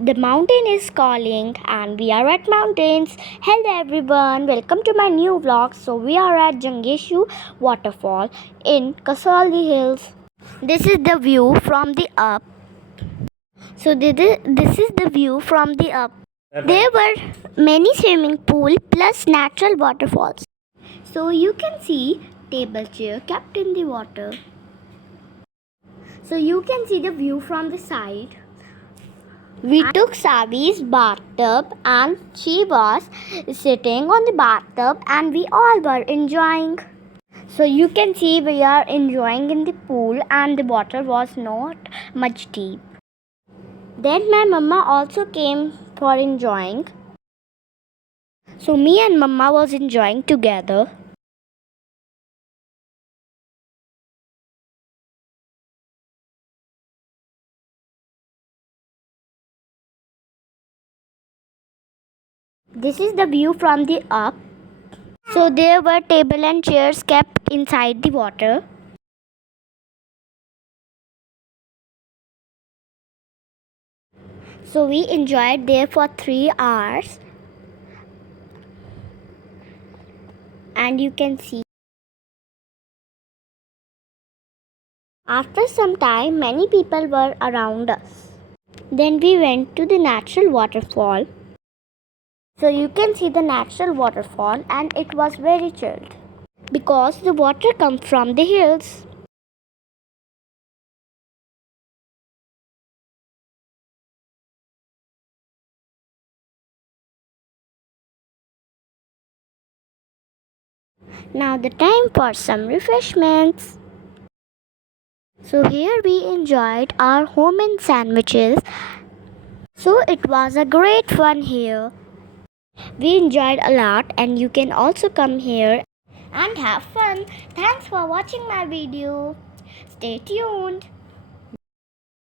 The mountain is calling and we are at mountains. Hello everyone, welcome to my new vlog. So we are at Jangeshu waterfall in Kasali Hills. This is the view from the up. This is the view from the up. There were many swimming pool plus natural waterfalls. So you can see table chair kept in the water. So you can see the view from the side. We took Savi's bathtub and she was sitting on the bathtub and we all were enjoying. So you can see we are enjoying in the pool and the water was not much deep. Then my mama also came for enjoying. So me and mama was enjoying together. This is the view from the up. So there were table and chairs kept inside the water. So we enjoyed there for 3 hours. And you can see. After some time, many people were around us. Then we went to the natural waterfall. So you can see the natural waterfall and it was very chilled because the water comes from the hills. Now the time for some refreshments. So here we enjoyed our homemade sandwiches. So it was a great fun here. We enjoyed a lot and you can also come here and have fun. Thanks for watching my video. Stay tuned.